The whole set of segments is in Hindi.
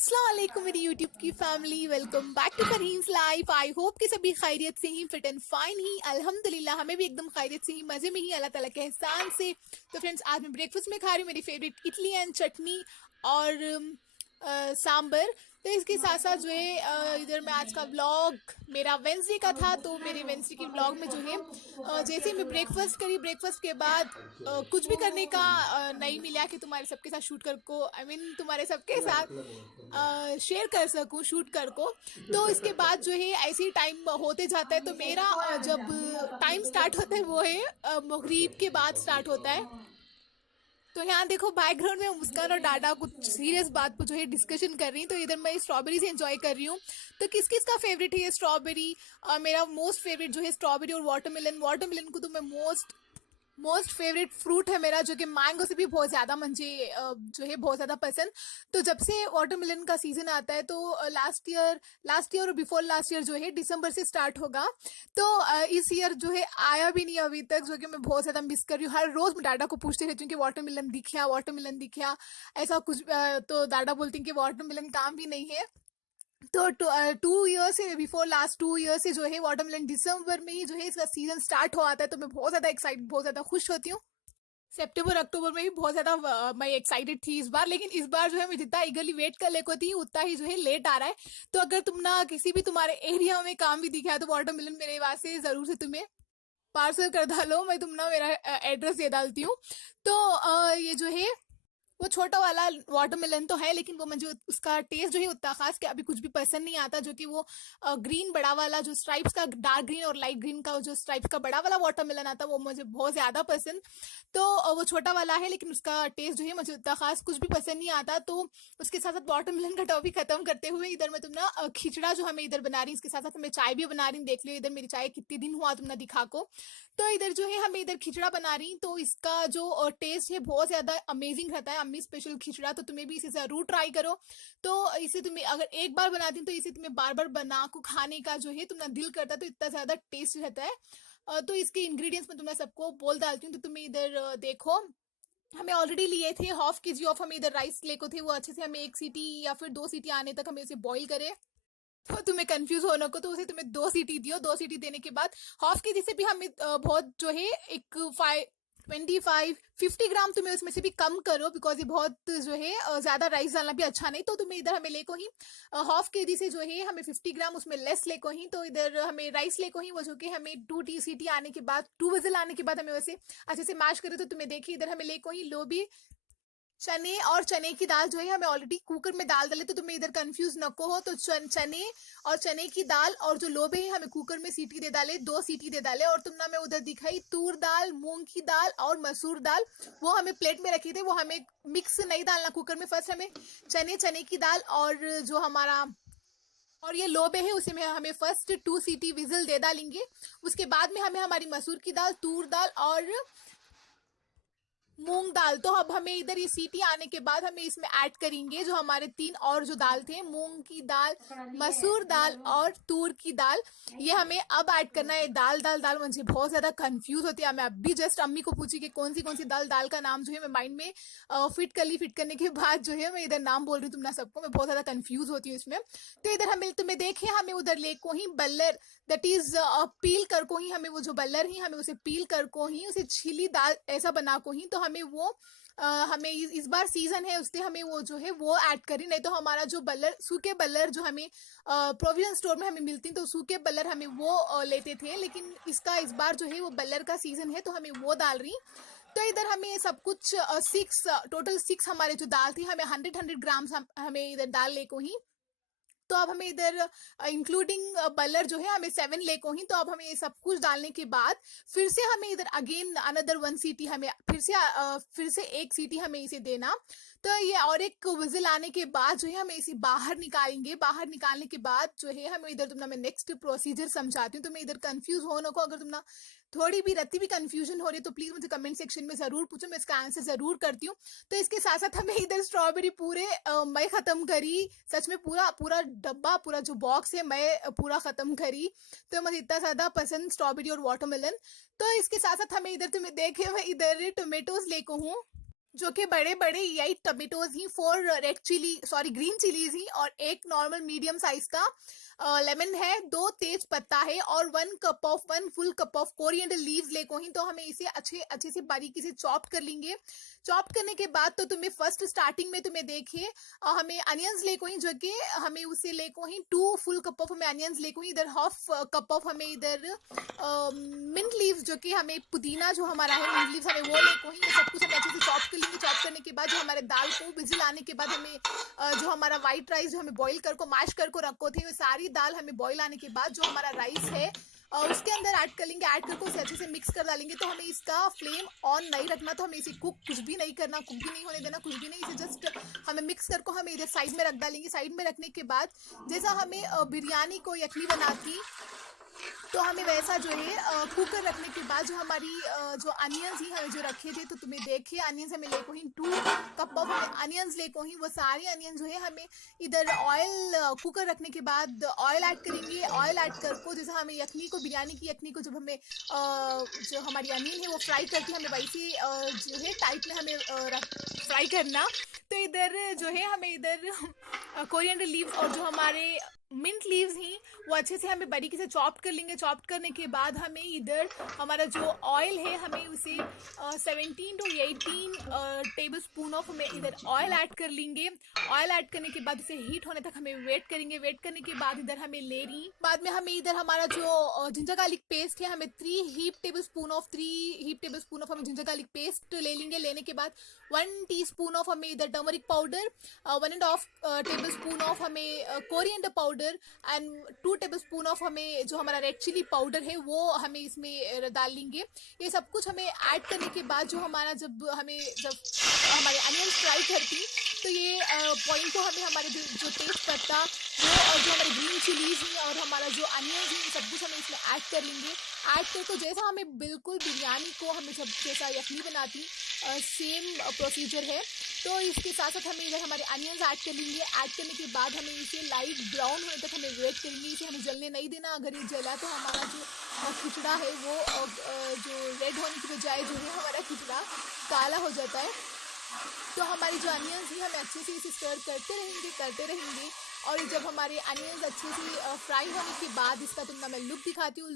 अस्सलाम वालेकुम मेरी यूट्यूब की फैमिली, welcome back to Farheen's life. I hope कि सभी खैरियत से ही, फिट एंड फाइन ही। अल्हम्दुलिल्लाह हमें भी एकदम खैरियत से ही, मजे में ही, अल्लाह ताला के एहसान से। तो फ्रेंड्स, आज मैं ब्रेकफास्ट में खा रही हूँ मेरी फेवरेट इडली एंड चटनी और सांबर। तो इसके साथ साथ जो है इधर मैं आज का व्लॉग मेरा वेंसडे का था, तो मेरे वेंसडे के व्लॉग में जो है जैसे ही मैं ब्रेकफास्ट करी, ब्रेकफास्ट के बाद कुछ भी करने का नहीं मिला कि तुम्हारे सबके साथ शूट कर को, आई मीन तुम्हारे सबके साथ शेयर कर सकूं शूट कर को। तो इसके बाद जो है ऐसे ही टाइम होते जाता है। तो मेरा जब टाइम स्टार्ट होता है वो है मगरिब के बाद स्टार्ट होता है। तो यहाँ देखो बैकग्राउंड में मुस्कान और डाडा कुछ सीरियस बात पर जो है डिस्कशन कर रही। तो इधर मैं स्ट्रॉबेरी से एंजॉय कर रही हूँ। तो किस किस का फेवरेट है ये स्ट्रॉबेरी? मेरा मोस्ट फेवरेट जो है स्ट्रॉबेरी और वाटरमेलन। वाटरमेलन को तो मैं मोस्ट फेवरेट फ्रूट है मेरा, जो कि मैंगो से भी बहुत ज्यादा मुझे जो है बहुत ज्यादा पसंद। तो जब से वाटरमेलन का सीजन आता है, तो लास्ट ईयर और बिफोर लास्ट ईयर जो है दिसंबर से स्टार्ट होगा। तो इस ईयर जो है आया भी नहीं अभी तक, जो कि मैं बहुत ज्यादा मिस कर रही हूँ। हर रोज मैं डाडा को पूछती रहती हूँ कि वाटरमेलन दिखा ऐसा कुछ। तो डाडा बोलती हैं कि वाटरमेलन काम भी नहीं है। तो 2 ईयर से, बिफोर लास्ट 2 ईयर से जो है वाटरमेलन दिसंबर में ही जो है इसका सीजन स्टार्ट हो आता है। तो मैं बहुत ज्यादा एक्साइटेड, बहुत ज्यादा खुश होती हूँ। सितंबर अक्टूबर में भी बहुत ज्यादा मैं एक्साइटेड थी इस बार, लेकिन इस बार जो है मैं जितना ईगरली वेट कर ले को थी उतना ही जो है लेट आ रहा है। तो अगर तुम ना किसी भी तुम्हारे एरिया में काम भी दिखा है तो वाटरमेलन मेरे वास्ते जरूर से तुम्हें पार्सल कर डालो। मैं तुम ना मेरा एड्रेस दे डालती हूँ। तो ये जो है वो छोटा वाला वाटरमेलन तो है, लेकिन वो मुझे उसका टेस्ट जो है उतना खास कि अभी कुछ भी पसंद नहीं आता। जो कि वो ग्रीन बड़ा वाला जो स्ट्राइप्स का, डार्क ग्रीन और लाइट ग्रीन का जो स्ट्राइप्स का बड़ा वाला वाटरमेलन आता है वो मुझे बहुत ज्यादा पसंद। तो वो छोटा वाला है, लेकिन उसका टेस्ट जो है मुझे उतना खास कुछ भी पसंद नहीं आता। तो उसके साथ साथ वाटरमेलन का टॉपिक खत्म करते हुए इधर मैं तुम ना खिचड़ा जो हमें इधर बना रही, इसके साथ साथ मैं चाय भी बना रही। देख लो इधर मेरी चाय कितने दिन हुआ तुम ना दिखा को। तो इधर जो है हमें इधर खिचड़ा बना रही। तो इसका जो टेस्ट है बहुत ज्यादा अमेजिंग रहता है, अम्मी स्पेशल खिचड़ा। तो तुम्हें भी इसे जरूर ट्राई करो। तो इसे तुम्हें अगर एक बार बनाती तो इसे तुम्हें बार बार बना को खाने का जो है तुम्हारा दिल करता है। तो इतना ज्यादा टेस्ट रहता है। तो इसके इंग्रेडिएंट्स में तुम्हें सबको बोल डालती हूँ। तो तुम्हें इधर देखो, हमें ऑलरेडी लिए थे ½ kg ऑफ, हमें इधर राइस लेको थे। वो अच्छे से हमें 1 सीटी या फिर 2 सीटी आने तक हमें उसे बॉईल करे। तो तुम्हें कंफ्यूज होना को, तो उसे तुम्हें 2 सीटी दियो। 2 सीटी देने के बाद ½ kg से भी हमें बहुत जो है एक 25-50 ग्राम तुम्हें उसमें से भी कम करो, बिकॉज ये बहुत जो है ज्यादा राइस डालना भी अच्छा नहीं। तो तुम्हें इधर हमें लेको ही ½ kg से जो है हमें 50 ग्राम उसमें लेस लेको ही। तो इधर हमें राइस लेको ही वो जो कि हमें 2 सीटी आने के बाद, 2 विजिल आने के बाद हमें वैसे अच्छे से मैश करे। तो तुम्हें देखिए इधर हमें लेको ही लोबी चने और चने की दाल जो है हमें ऑलरेडी कुकर में डाल डाले। तो तुम्हें इधर कंफ्यूज नको हो। तो चने और चने की दाल और जो लोबे है हमें कुकर में सीटी दे डाले, 2 सीटी दे डाले। और तुम ना मैं उधर दिखाई तूर दाल, मूंग की दाल और मसूर दाल, वो हमें प्लेट में रखी थे। वो हमें मिक्स नहीं डालना कुकर में। फर्स्ट हमें चने की दाल और जो हमारा और ये लोबे है उसे में हमें फर्स्ट 2 सीटी विजिल दे डालेंगे। उसके बाद में हमें हमारी मसूर की दाल, तूर दाल और मूंग दाल, तो अब हमें इधर ये सीटी आने के बाद हमें इसमें ऐड करेंगे जो हमारे 3 और जो दाल थे, मूंग की दाल, मसूर दाल और तूर की दाल। ये हमें अब ऐड करना है। दाल दाल दाल मुझे बहुत ज्यादा कंफ्यूज होती है। मैं अभी जस्ट अम्मी को पूछी कि कौन सी दाल का नाम जो है मैं माइंड में फिट कर ली। फिट करने के बाद जो है मैं इधर नाम बोल रही हूँ तुम ना सबको, मैं बहुत ज्यादा कंफ्यूज होती हूँ इसमें। तो इधर हमें तुम्हें देखे हमें उधर ले को ही बल्लर, दैट इज पील कर को ही हमें वो जो बल्लर ही हमें उसे पील कर को ही उसे छीली दाल ऐसा बना को ही। तो हमें वो हमें इस बार सीजन है उससे हमें वो जो है वो ऐड करी। नहीं तो हमारा जो बल्लर, सूखे बल्लर जो हमें प्रोविजन स्टोर में हमें मिलती, तो सूखे बल्लर हमें वो लेते थे। लेकिन इसका इस बार जो है वो बल्लर का सीजन है तो हमें वो डाल रही। तो इधर हमें सब कुछ टोटल 6 हमारे जो दाल थी, हमें 100 ग्राम हमें इधर दाल ले को ही। तो अब हमें इधर इंक्लूडिंग बलर जो है हमें 7 ले को ही। तो अब हमें ये सब कुछ डालने के बाद फिर से हमें इधर अगेन अनदर 1 सीटी हमें फिर से 1 सीटी हमें इसे देना। तो ये और एक विजिल आने के बाद जो है हमें इसे बाहर निकालेंगे। बाहर निकालने के बाद जो है हमें इधर तुमने मैं नेक्स्ट प्रोसीजर समझाती हूँ। तुम्हें इधर कंफ्यूज हो ना को, अगर तुमने थोड़ी भी रत्ती भी कंफ्यूजन हो रही है तो प्लीज मुझे कमेंट सेक्शन में जरूर पूछो, मैं इसका आंसर जरूर करती हूँ। तो इसके साथ साथ हमें इधर स्ट्रॉबेरी पूरे मैं खत्म करी, सच में पूरा पूरा डब्बा, पूरा जो बॉक्स है मैं पूरा खत्म करी। तो मुझे इतना ज्यादा पसंद स्ट्रॉबेरी और वाटरमेलन। तो इसके साथ साथ हमें इधर तुम्हें देखे मैं इधर टोमेटोज लेको हूँ। जो कि बड़े बड़े 8 टमेटोज ही, 4 red chilli sorry green chillies ही, और एक नॉर्मल मीडियम साइज का लेमन है, 2 तेज पत्ता है, और 1 full cup of coriander leaves ले को ही। तो हमें इसे अच्छे अच्छे से बारीकी से चॉप कर लेंगे। चॉप करने के बाद तो तुम्हें फर्स्ट स्टार्टिंग में तुम्हें देखिए हमें अनियंस ले को ही, जो कि हमें उसे ले को ही 2 फुल कप ऑफ हमें अनियंस ले को ही, इधर हाफ कप ऑफ हमें इधर मिंट लीव्स, जो कि हमें पुदीना जो हमारा है मिंट लीव्स हमें वो ले को ही, ये सब कुछ हमें अच्छे से चॉप कर लेंगे। चॉप करने के बाद जो हमारे दाल को विजिल आने के बाद हमें जो हमारा वाइट राइस जो हमें बॉईल कर को मैश कर को रखो थे, वो सारी दाल हमें बॉईल आने के बाद जो हमारा राइस है उसके अंदर ऐड कर लेंगे। ऐड करके उसे अच्छे से मिक्स कर डालेंगे। तो हमें इसका फ्लेम ऑन नहीं रखना, तो हमें इसे कुक कुछ भी नहीं करना, कुक भी नहीं होने देना, कुछ भी नहीं, इसे जस्ट हमें मिक्स करके हमें इधर साइड में रख डालेंगे। साइड में रखने के बाद जैसा हमें बिरयानी को यखनी बनाती, तो हमें वैसा जो है कुकर रखने के बाद जो हमारी जो अनियंस ही हमें जो रखे थे, तो तुम्हें देखिए अनियंस हमें ले को ही 2 कप ऑफ अनियंस ले को ही, वो सारे अनियंस जो है हमें इधर ऑयल कुकर रखने के बाद ऑयल ऐड करेंगे। ऑयल ऐड कर को जैसे हमें यखनी को, बिरयानी की यखनी को जब हमें जो हमारी अनियन है वो फ्राई करके हमें वैसे जो है टाइप में हमें फ्राई करना। तो इधर जो है हमें इधर कोरिएंडर लीव्स और जो हमारे मिंट लीव्स ही वो अच्छे से हमें बारीकी से चॉप कर लेंगे। चॉप करने के बाद हमें इधर हमारा जो ऑयल है हमें उसे 17 to 18 टेबल स्पून ऑफ हमें इधर ऑयल ऐड कर लेंगे। ऑयल ऐड करने के बाद उसे हीट होने तक हमें वेट करेंगे। वेट करने के बाद इधर हमें लेरी, बाद में हमें इधर हमारा जो जिंजर गार्लिक पेस्ट है हमें 3 हीप टेबल स्पून ऑफ हमें जिंजर गार्लिक पेस्ट ले लेंगे। लेने के बाद 1 टीस्पून ऑफ हमें इधर turmeric powder, 1.5 tablespoon of हमें coriander powder and 2 tablespoon of हमें जो हमारा रेड चिली पाउडर है वो हमें इसमें डाल लेंगे। ये सब कुछ हमें ऐड करने के बाद जो हमारा जब हमारे अनियन फ्राई करती, तो ये पॉइंट को हमें हमारे जो तेज पत्ता वो और जो हमारे ग्रीन चिलीज हैं और हमारा जो अनियन है सब कुछ हमें इसमें ऐड कर लेंगे। ऐड करके जैसा हमें बिल्कुल बिरयानी को हमें जब जैसा यखनी बनाती सेम प्रोसीजर है, तो इसके साथ साथ हमें इधर हमारे अनियंस ऐड कर लेंगे। ऐड करने के बाद हमें इसे लाइट ब्राउन होने तक हमें वेट करेंगे। इसे हमें जलने नहीं देना। अगर ये जला तो हमारा जो खिचड़ा है वो जो रेड होने की बजाय जो है हमारा खिचड़ा काला हो जाता है। तो हमारी जो अनियंस है हमें अच्छे से इसे स्टर करते रहेंगे। और जब हमारे अनियंस अच्छे से फ्राई होने के बाद इसका तुमने मैं लुक दिखाती हूँ।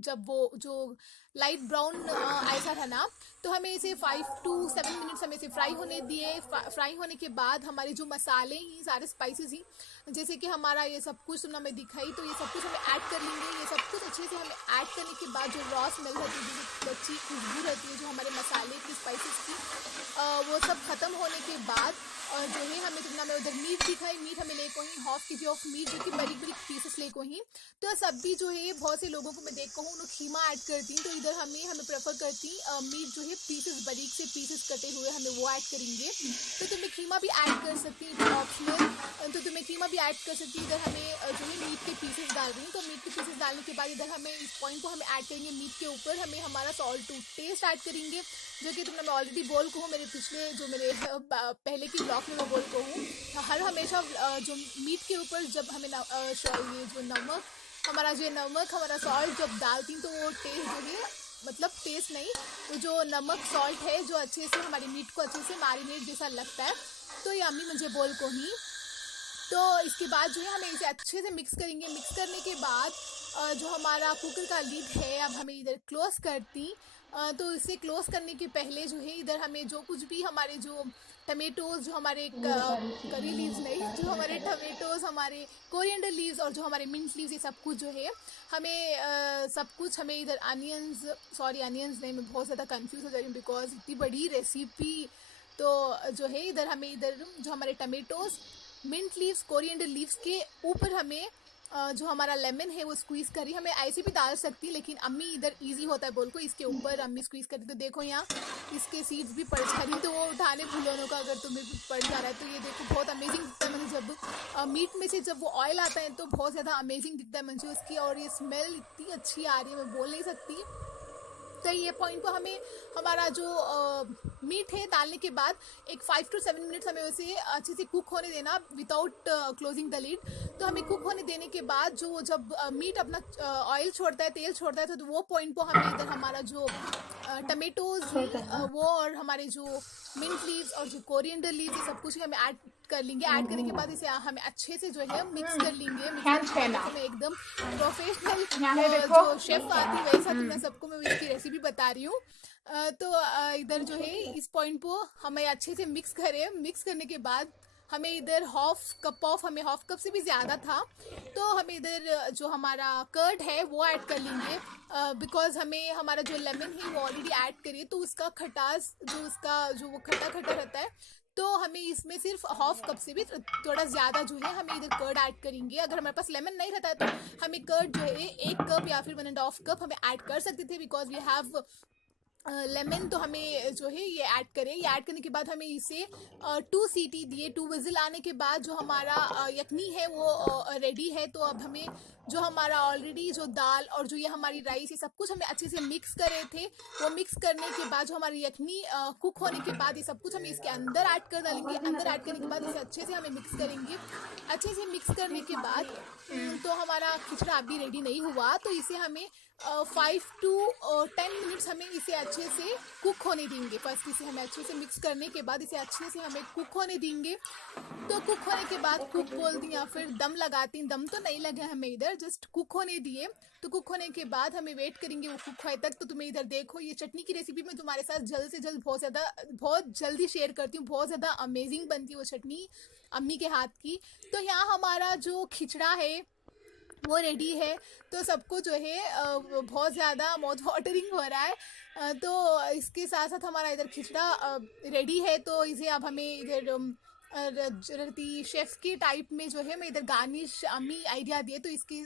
जब वो जो लाइट ब्राउन ऐसा था ना, तो हमें इसे 5 to 7 मिनट्स हमें इसे फ्राई होने दिए। फ्राई होने के बाद हमारे जो मसाले ही सारे स्पाइसेस ही, जैसे कि हमारा ये सब कुछ तुमने मैं दिखाई, तो ये सब कुछ हमें ऐड कर लेंगे। ये सब कुछ अच्छे से हमें ऐड करने के बाद जो रॉ स्मेल रहती है, जो अच्छी खुशबू रहती है जो हमारे मसाले की, स्पाइसेस की, वो सब खत्म होने के बाद जो है हमें तुमने मैं उधर मीट दिखाई। मीट हमें ले को ही हाफ केजी ऑफ मीट, जो कि बड़ी बड़ी पीसेस ले को ही। तो सब्जी जो है बहुत से लोगों को मैं देख को हूँ उन्होंने खीमा ऐड करती, तो इधर हमें प्रेफर करती मीट जो है पीसेस, बारीक से पीसेस कटे हुए हमें वो ऐड करेंगे। तो तुम्हें खीमा भी ऐड कर सकती है, ऑप्शनल, तो तुम्हें खीमा भी ऐड कर सकती है। इधर हमें जो है मीट के पीसेस डाल रही हूँ, तो मीट के पीसेस डालने के बाद इधर हमें इस पॉइंट को हमें ऐड करेंगे। मीट के ऊपर हमें हमारा सॉल्ट टू टेस्ट ऐड करेंगे, जो कि तुमने मैं ऑलरेडी बोल को हूँ मेरे पिछले जो मेरे पहले की ब्लॉग में मैं बोल को हूँ। हर हमेशा जो मीट के ऊपर जब हमें ये जो नमक हमारा सॉल्ट जब डालती तो वो टेस्ट जो है, मतलब टेस्ट नहीं, वो जो नमक सॉल्ट है जो अच्छे से हमारी मीट को अच्छे से मैरिनेट जैसा लगता है। तो ये अम्मी मुझे बोल को ही। तो इसके बाद जो है हमें इसे अच्छे से मिक्स करेंगे। मिक्स करने के बाद जो हमारा कुकर का लिड है अब हमें इधर क्लोज करती। तो इसे क्लोज करने के पहले जो है इधर हमें जो कुछ भी हमारे जो टमेटोज, जो हमारे करी लीव्स नहीं, जो हमारे टमेटोज, हमारे कोरिएंडर लीव्स और जो हमारे मिंट लीव्स, ये सब कुछ जो है हमें सब कुछ हमें इधर अनियंस नहीं, मैं बहुत ज़्यादा कंफ्यूज हो जा रही हूँ बिकॉज इतनी बड़ी रेसिपी। तो जो है इधर हमें इधर जो हमारे tomatoes, mint leaves, coriander leaves के ऊपर हमें जो हमारा लेमन है वो स्क्वीज़ करी। हमें ऐसे भी डाल सकती, लेकिन अम्मी इधर इजी होता है बोल को इसके ऊपर अम्मी स्क्वीज़ करी। तो देखो यहाँ इसके सीड्स भी पड़ जा रही, तो वो उठाने भूलों का अगर तुम्हें भी पड़ जा रहा है। तो ये देखो बहुत अमेजिंग दिखता है मुझे जब मीट में से जब वो ऑयल आता है तो बहुत ज़्यादा अमेजिंग दिखता है मुझे उसकी, और ये स्मेल इतनी अच्छी आ रही है मैं बोल नहीं सकती। तो ये पॉइंट को हमें हमारा जो मीट है डालने के बाद एक 5 to 7 मिनट्स हमें उसे अच्छे से कुक होने देना विदाउट क्लोजिंग द लिड। तो हमें कुक होने देने के बाद जो जब मीट अपना ऑयल छोड़ता है, तेल छोड़ता है, तो वो पॉइंट को हमें इधर हमारा जो टमेटोज वो और हमारे जो मिंट लीव्स और जो कोरिएंडर लीव्स ये सब कुछ हमें ऐड कर लेंगे। ऐड करने के बाद इसे हमें अच्छे से जो है मिक्स कर लेंगे। मिक्स करने के बाद हमें एकदम प्रोफेशनल जो शेफ आती है वैसा मैं सबको मैं इसकी रेसिपी बता रही हूँ। तो इधर जो है इस पॉइंट को हमें अच्छे से मिक्स करें। मिक्स करने के बाद हमें इधर हमें हाफ कप से भी ज़्यादा था, तो हमें इधर जो हमारा कर्ड है वो ऐड कर लेंगे। बिकॉज हमें हमारा जो लेमन है वो ऑलरेडी ऐड करिए तो उसका खटास जो वो खट्टा खट्टा रहता है, तो हमें इसमें सिर्फ हाफ कप से भी थोड़ा ज़्यादा जो है हमें इधर कर्ड ऐड करेंगे। अगर हमारे पास लेमन नहीं रहता है तो हमें कर्ड जो है 1 कप या फिर 1.5 कप हमें ऐड कर सकते थे, बिकॉज वी हैव लेमन। तो हमें जो है ये ऐड करें। ये ऐड करने के बाद हमें इसे 2 सीटी दिए, 2 विजिल आने के बाद जो हमारा यखनी है वो रेडी है। तो अब हमें जो हमारा ऑलरेडी जो दाल और जो ये हमारी राइस ये सब कुछ हमें अच्छे से मिक्स करे थे, वो मिक्स करने के बाद जो हमारी यखनी कुक होने के बाद ये सब कुछ हमें इसके अंदर ऐड कर डालेंगे। अंदर ऐड करने के बाद इसे अच्छे से हमें मिक्स करेंगे। अच्छे से मिक्स करने के बाद तो हमारा खिचड़ा अभी रेडी नहीं हुआ, तो इसे हमें 5 to 10 मिनट्स हमें इसे अच्छे से कुक होने देंगे। फर्स्ट इसे हमें अच्छे से मिक्स करने के बाद इसे अच्छे से हमें कुक होने देंगे। तो कुक होने के बाद कुक बोलती हैं या फिर दम लगाती हैं, दम तो नहीं लगा हमें इधर, जस्ट कुक होने दिए। तो कुक होने के बाद हमें वेट करेंगे वो कुक होए तक। तो तुम्हें इधर देखो ये चटनी की रेसिपी मैं तुम्हारे साथ जल्द से जल्द बहुत जल्दी शेयर करती हूँ। बहुत ज़्यादा अमेजिंग बनती है वो चटनी अम्मी के हाथ की। तो यहाँ हमारा जो खिचड़ा है वो रेडी है, तो सबको जो है बहुत ज़्यादा माउथ वाटरिंग हो रहा है। तो इसके साथ साथ हमारा इधर खिचड़ा रेडी है। तो इसे अब हमें इधर शेफ के टाइप में जो है मैं इधर गार्निश अम्मी आइडिया दिए, तो इसकी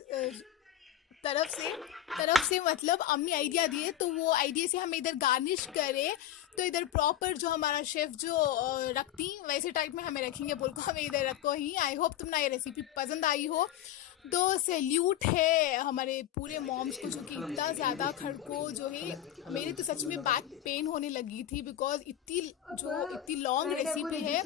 तरफ से मतलब अम्मी आइडिया दिए, तो वो आइडिया से हम इधर गार्निश करें। तो इधर प्रॉपर जो हमारा शेफ जो रखती वैसे टाइप में हमें रखेंगे, बोल को हमें इधर रखो ही। आई होप तुमने ये रेसिपी पसंद आई हो। तो सैल्यूट है हमारे पूरे मॉम्स को, जो कि इतना ज़्यादा खड़को जो है मेरे तो सच में बैक पेन होने लगी थी, बिकॉज इतनी लॉन्ग रेसिपी है।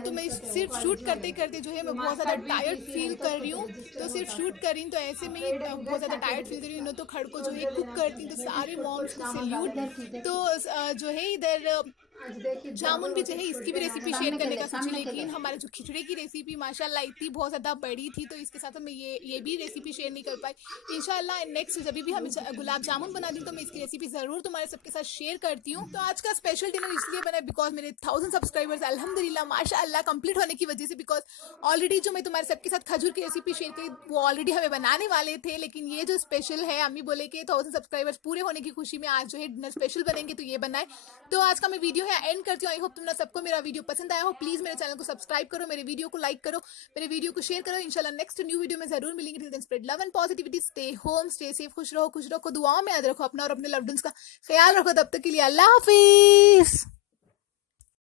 तो मैं सिर्फ शूट करते करते जो है मैं बहुत ज़्यादा टायर्ड फील कर रही हूँ। तो सिर्फ शूट कर रही हूँ तो ऐसे में ही बहुत ज़्यादा टायर्ड फील कर रही हूँ। तो खड़को जो है कुक करती तो सारे मॉम्स को सैल्यूट। तो जो है इधर जामुन भी जो है इसकी भी रेसिपी शेयर करने का सोची, लेकिन हमारे जो खिचड़े की रेसिपी माशाल्लाह इतनी बहुत ज़्यादा बड़ी थी, तो इसके साथ मैं ये भी रेसिपी शेयर नहीं कर पाई। इंशाल्लाह नेक्स्ट जब भी हमें गुलाब जामुन बना दी तो मैं इसकी रेसिपी ज़रूर तुम्हारे सबके साथ शेयर करती हूँ। तो आज का स्पेशल डिनर इसलिए बना बिकॉज मेरे 1000 सब्सक्राइबर्स अल्हम्दुलिल्लाह माशाल्लाह कंप्लीट होने की वजह से, बिकॉज ऑलरेडी जो मैं तुम्हारे सबके साथ खजूर की रेसिपी शेयर करी वो ऑलरेडी हमें बनाने वाले थे, लेकिन ये जो स्पेशल है अम्मी बोले कि 1000 सब्सक्राइबर्स पूरे होने की खुशी में आज जो है डिनर स्पेशल बनेंगे, तो ये बनाए। तो आज का मैं वीडियो है एंड करती हूँ। आई होप तुमने सबको मेरा वीडियो पसंद आया हो। प्लीज मेरे चैनल को सब्सक्राइब करो, मेरे वीडियो को लाइक करो, मेरे वीडियो को शेयर करो। इंशाल्लाह नेक्स्ट न्यू वीडियो में जरूर मिलेंगे। Till then spread love and positivity, stay home, stay safe, खुश रहो, दुआओं में याद रखो, अपना और अपने लव्ड वंस का ख्याल रखो। तब तक के लिए अल्लाह हाफिज।